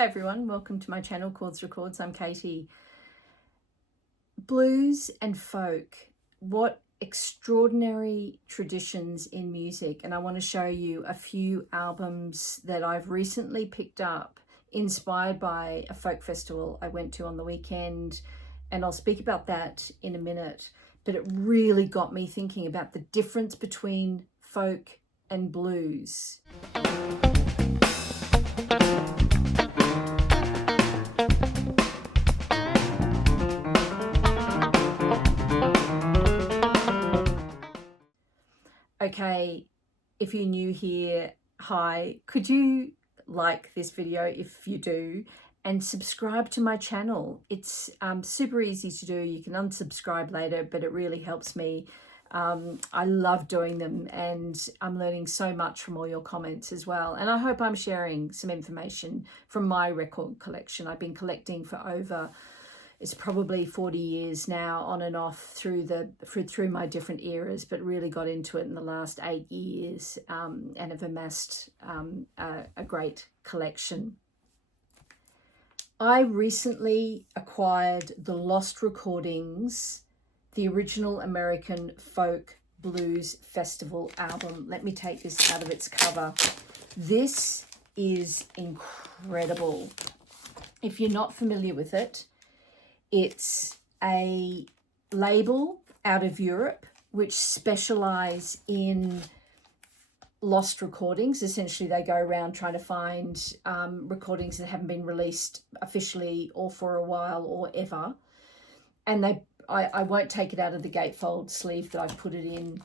Hi everyone, welcome to my channel, Chords Records. I'm Katie. Blues and folk, what extraordinary traditions in music. And I want to show you a few albums that I've recently picked up, inspired by a folk festival I went to on the weekend. And I'll speak about that in a minute. But it really got me thinking about the difference between folk and blues. Okay, if you're new here, hi, could you like this video if you do and subscribe to my channel? It's super easy to do. You can unsubscribe later, but it really helps me. I love doing them and I'm learning so much from all your comments as well. And I hope I'm sharing some information from my record collection. I've been collecting for it's probably 40 years now, on and off through my different eras, but really got into it in the last 8 years and have amassed a great collection. I recently acquired the Lost Recordings, the original American Folk Blues Festival album. Let me take this out of its cover. This is incredible. If you're not familiar with it, it's a label out of Europe which specialize in lost recordings. Essentially, they go around trying to find recordings that haven't been released officially or for a while or ever. And I won't take it out of the gatefold sleeve that I've put it in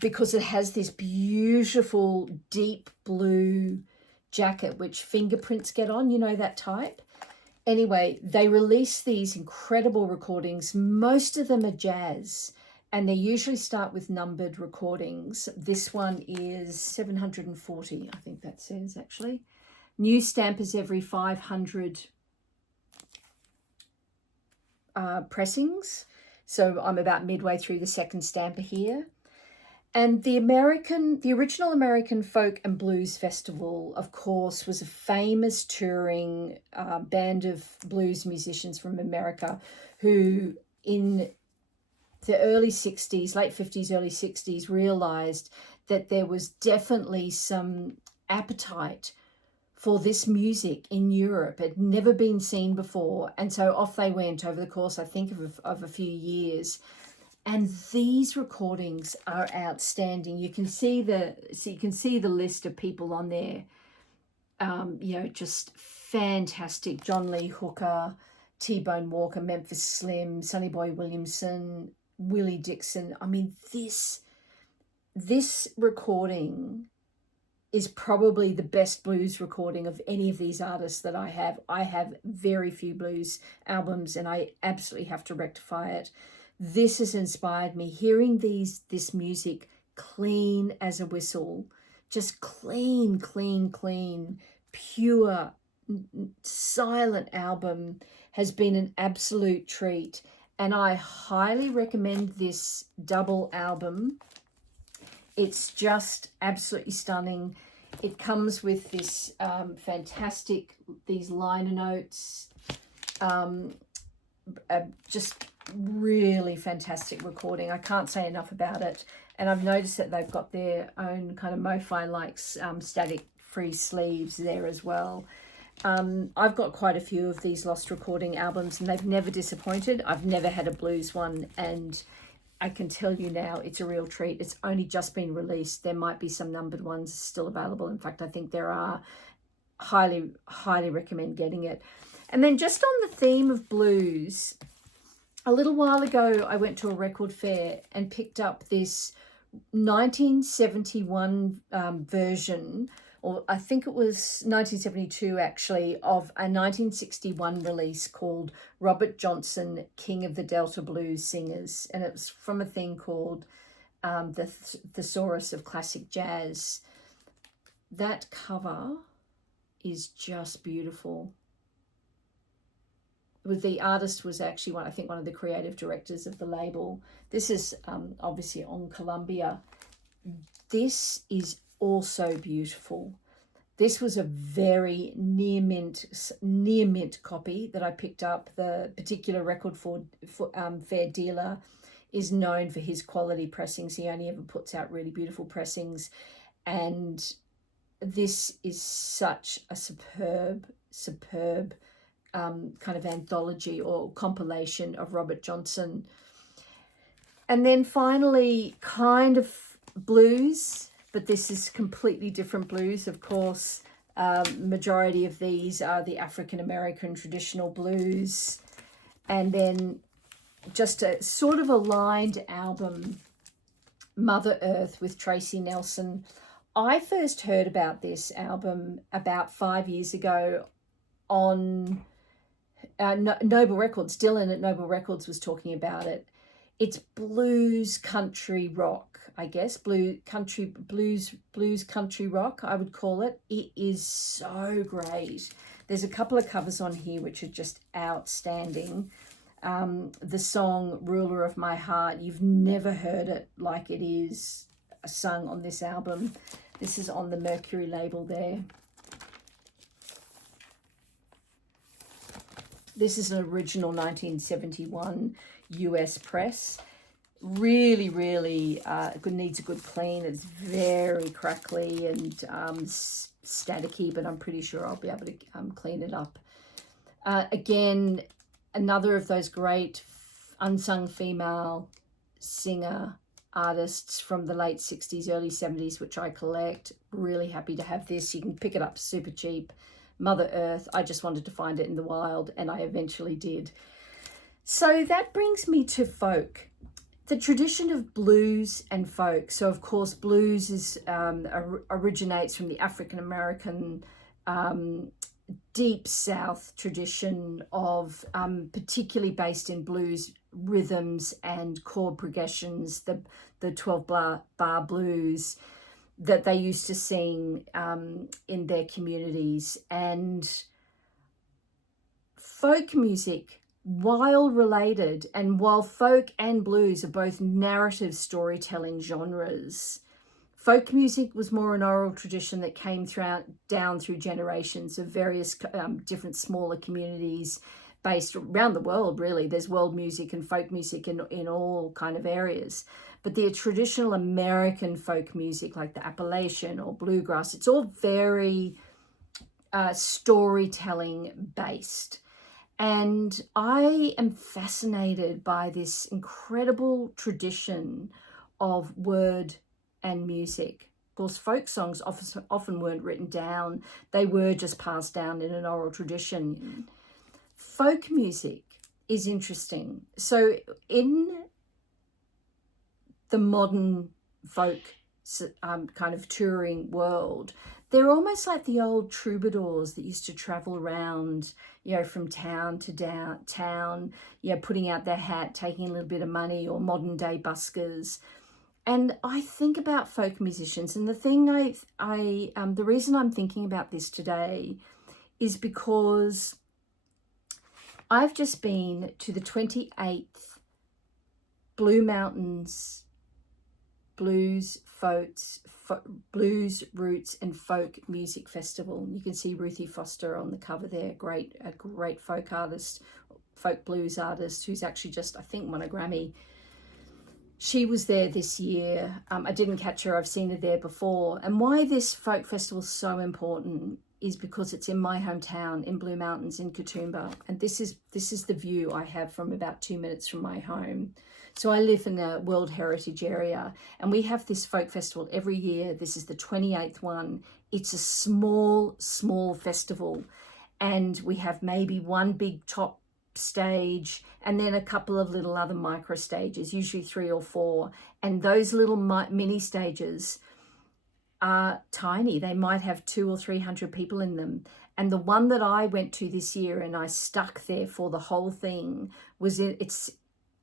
because it has this beautiful deep blue jacket which fingerprints get on, you know, that type. Anyway, they release these incredible recordings. Most of them are jazz and they usually start with numbered recordings. This one is 740, I think that says, actually. New stamp is every 500 pressings, so I'm about midway through the second stamper here. And the original American Folk and Blues Festival, of course, was a famous touring band of blues musicians from America who in the early 60s, late 50s, early 60s, realized that there was definitely some appetite for this music in Europe. It had never been seen before. And so off they went over the course, I think, of a few years. And these recordings are outstanding. You can see the list of people on there. You know, just fantastic. John Lee Hooker, T-Bone Walker, Memphis Slim, Sonny Boy Williamson, Willie Dixon. I mean, this recording is probably the best blues recording of any of these artists that I have. I have very few blues albums and I absolutely have to rectify it. This has inspired me. Hearing this music clean as a whistle, just clean, pure, silent album has been an absolute treat. And I highly recommend this double album. It's just absolutely stunning. It comes with this these liner notes, just really fantastic recording. I can't say enough about it. And I've noticed that they've got their own kind of MoFi-like static free sleeves there as well. I've got quite a few of these Lost Recording albums and they've never disappointed. I've never had a blues one and I can tell you now it's a real treat. It's only just been released. There might be some numbered ones still available. In fact, I think there are. Highly recommend getting it. And then just on the theme of blues, a little while ago, I went to a record fair and picked up this 1971 version, or I think it was 1972 actually, of a 1961 release called Robert Johnson, King of the Delta Blues Singers. And it was from a thing called the Thesaurus of Classic Jazz. That cover is just beautiful. The artist was actually one of the creative directors of the label. This is obviously on Columbia. This is also beautiful. This was a very near mint copy that I picked up. The particular record fair dealer is known for his quality pressings. He only ever puts out really beautiful pressings, and this is such a superb kind of anthology or compilation of Robert Johnson. And then finally, kind of blues, but this is completely different blues, of course. Majority of these are the African American traditional blues. And then just a sort of aligned album, Mother Earth with Tracy Nelson. I first heard about this album about 5 years ago on Noble Records. Dylan at Noble Records was talking about it. It's blues country rock, I guess. Blues country rock, I would call it. It is so great. There's a couple of covers on here which are just outstanding. The song Ruler of My Heart, you've never heard it like it is sung on this album. This is on the Mercury label there. This is an original 1971 US press. Really needs a good clean. It's very crackly and staticky, but I'm pretty sure I'll be able to clean it up. Again, another of those great unsung female singer artists from the late 60s, early 70s, which I collect. Really happy to have this. You can pick it up super cheap. Mother Earth. I just wanted to find it in the wild, and I eventually did. So that brings me to folk. The tradition of blues and folk. So of course, blues is originates from the African American deep South tradition of particularly based in blues rhythms and chord progressions, the 12 bar blues that they used to sing in their communities. And folk music, while related, and while folk and blues are both narrative storytelling genres, folk music was more an oral tradition that came down through generations of various different smaller communities based around the world, really. There's world music and folk music in all kind of areas. But the traditional American folk music, like the Appalachian or bluegrass, it's all very storytelling based. And I am fascinated by this incredible tradition of word and music. Of course, folk songs often weren't written down. They were just passed down in an oral tradition. Folk music is interesting. So in the modern folk kind of touring world, they're almost like the old troubadours that used to travel around, from town to town, putting out their hat, taking a little bit of money, or modern day buskers. And I think about folk musicians, and the thing the reason I'm thinking about this today is because I've just been to the 28th Blue Mountains Blues Roots and Folk Music Festival. You can see Ruthie Foster on the cover there, a great folk artist, folk blues artist, who's actually just, I think, won a Grammy. She was there this year. I didn't catch her. I've seen her there before. And why this folk festival is so important is because it's in my hometown in Blue Mountains in Katoomba. And this is the view I have from about 2 minutes from my home. So I live in a World Heritage area, and we have this folk festival every year. This is the 28th one. It's a small festival, and we have maybe one big top stage and then a couple of little other micro stages, usually 3 or 4. And those little mini stages are tiny. They might have 200 or 300 people in them. And the one that I went to this year, and I stuck there for the whole thing, it's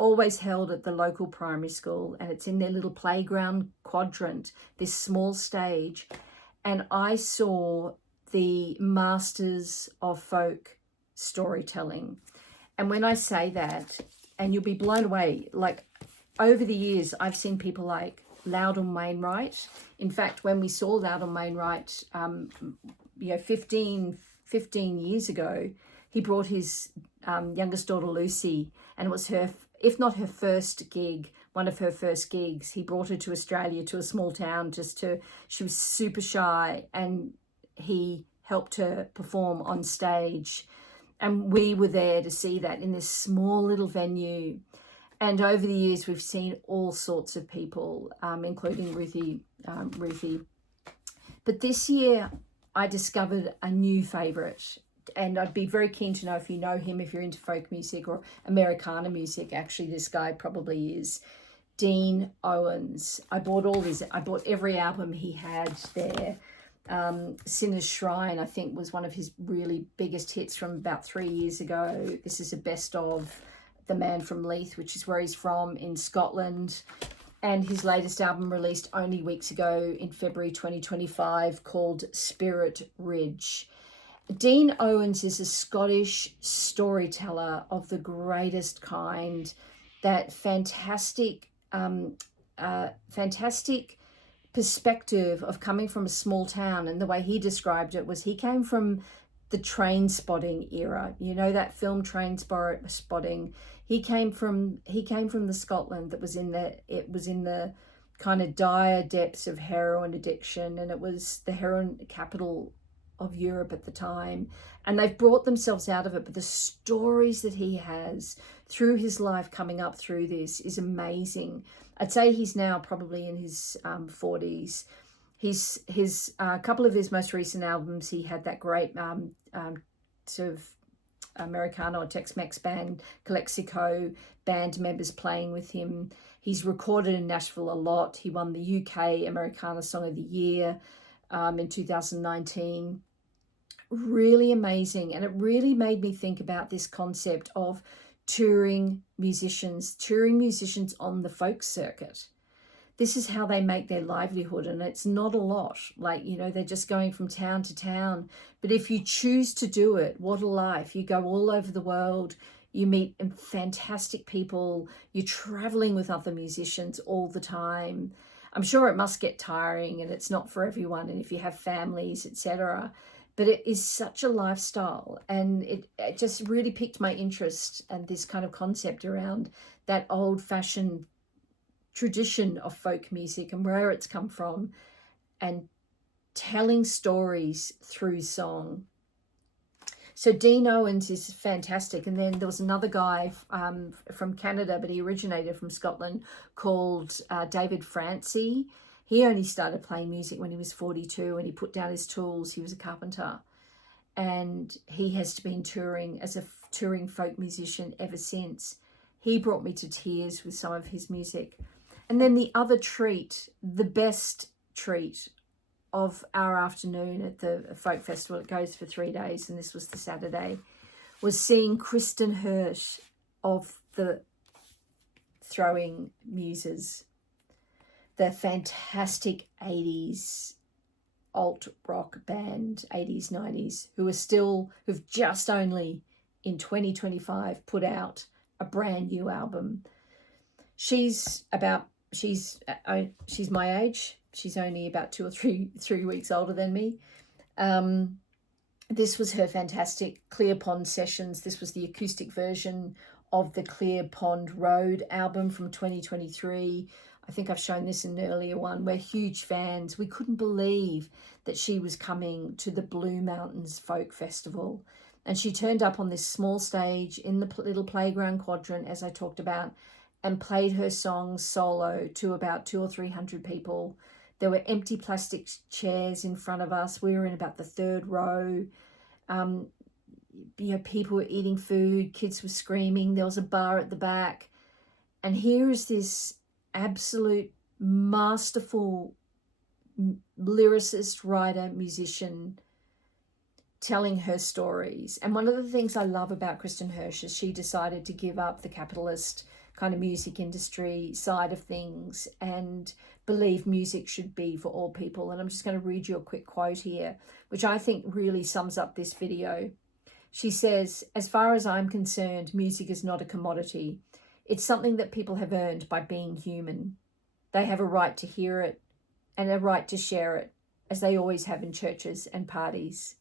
always held at the local primary school, and it's in their little playground quadrant, this small stage. And I saw the masters of folk storytelling. And when I say that, and you'll be blown away, like over the years, I've seen people like Loudon Wainwright. In fact, when we saw Loudon Wainwright, 15 years ago, he brought his youngest daughter Lucy, and it was her, if not her first gig, one of her first gigs. He brought her to Australia, to a small town, she was super shy, and he helped her perform on stage. And we were there to see that in this small little venue. And over the years, we've seen all sorts of people, including Ruthie. But this year, I discovered a new favourite. And I'd be very keen to know if you know him, if you're into folk music or Americana music. Actually, this guy probably is. Dean Owens. I bought every album he had there. Sinner's Shrine, I think, was one of his really biggest hits from about 3 years ago. This is a best of The Man from Leith, which is where he's from, in Scotland. And his latest album, released only weeks ago in February 2025, called Spirit Ridge. Dean Owens is a Scottish storyteller of the greatest kind. That fantastic perspective of coming from a small town, and the way he described it was he came from the train spotting era. You know that film Train Spotting? He came from the Scotland that was in the kind of dire depths of heroin addiction, and it was the heroin capital of Europe at the time, and they've brought themselves out of it. But the stories that he has through his life coming up through this is amazing. I'd say he's now probably in his 40s. His couple of his most recent albums, he had that great sort of Americana or Tex-Mex band, Calexico, band members playing with him. He's recorded in Nashville a lot. He won the UK Americana Song of the Year in 2019. Really amazing. And it really made me think about this concept of touring musicians on the folk circuit. This is how they make their livelihood, and it's not a lot. Like, they're just going from town to town. But if you choose to do it, what a life. You go all over the world, you meet fantastic people, you're traveling with other musicians all the time. I'm sure it must get tiring, and it's not for everyone, and if you have families, etc. But it is such a lifestyle, and it just really piqued my interest, and this kind of concept around that old-fashioned tradition of folk music and where it's come from, and telling stories through song. So Dean Owens is fantastic. And then there was another guy from Canada, but he originated from Scotland, called David Francie. He only started playing music when he was 42, and he put down his tools. He was a carpenter, and he has been touring as a touring folk musician ever since. He brought me to tears with some of his music. And then the other treat, the best treat of our afternoon at the folk festival, it goes for 3 days, and this was the Saturday, was seeing Kristin Hersh of the Throwing Muses, the fantastic 80s alt rock band, 80s, 90s, who've just only in 2025 put out a brand new album. She's my age. She's only about 2 or 3 weeks older than me. This was her fantastic Clear Pond Sessions. This was the acoustic version of the Clear Pond Road album from 2023. I think I've shown this in an earlier one. We're huge fans. We couldn't believe that she was coming to the Blue Mountains Folk Festival. And she turned up on this small stage in the little playground quadrant, as I talked about, and played her songs solo to about 200 or 300 people. There were empty plastic chairs in front of us. We were in about the third row. People were eating food. Kids were screaming. There was a bar at the back. And here is this absolute masterful lyricist, writer, musician telling her stories. And one of the things I love about Kristin Hersh is she decided to give up the capitalist kind of music industry side of things and believe music should be for all people. And I'm just going to read you a quick quote here, which I think really sums up this video. She says, "As far as I'm concerned, music is not a commodity. It's something that people have earned by being human. They have a right to hear it and a right to share it, as they always have in churches and parties.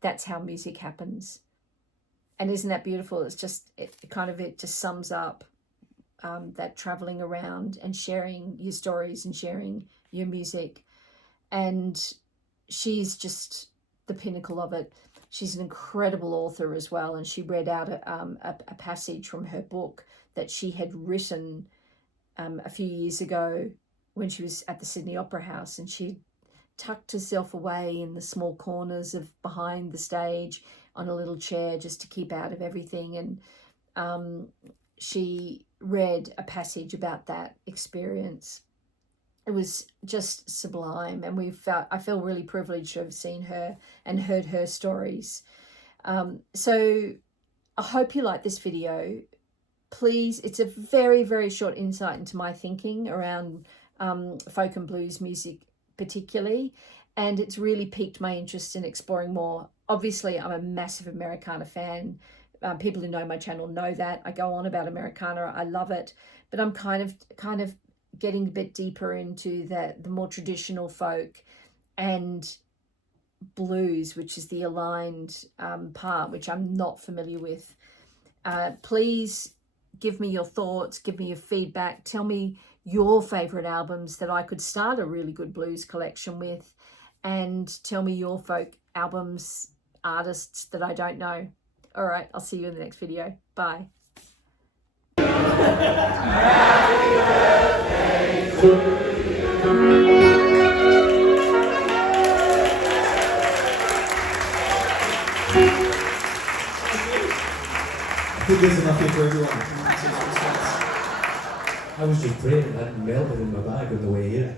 That's how music happens. And isn't that beautiful? It's just, it just sums up that traveling around and sharing your stories and sharing your music. And she's just the pinnacle of it. She's an incredible author as well. And she read out a passage from her book that she had written a few years ago when she was at the Sydney Opera House, and she tucked herself away in the small corners of behind the stage on a little chair just to keep out of everything. And she read a passage about that experience. It was just sublime, and I feel really privileged to have seen her and heard her stories. So I hope you like this video. Please, it's a very, very short insight into my thinking around folk and blues music particularly, and it's really piqued my interest in exploring more. Obviously, I'm a massive Americana fan. People who know my channel know that. I go on about Americana. I love it, but I'm kind of getting a bit deeper into the more traditional folk and blues, which is the aligned part, which I'm not familiar with. Please give me your thoughts, give me your feedback, tell me your favorite albums that I could start a really good blues collection with, and tell me your folk albums, artists that I don't know. All right, I'll see you in the next video. Bye. I think there's enough here for everyone. I was just praying that hadn't melted in my bag on the way here.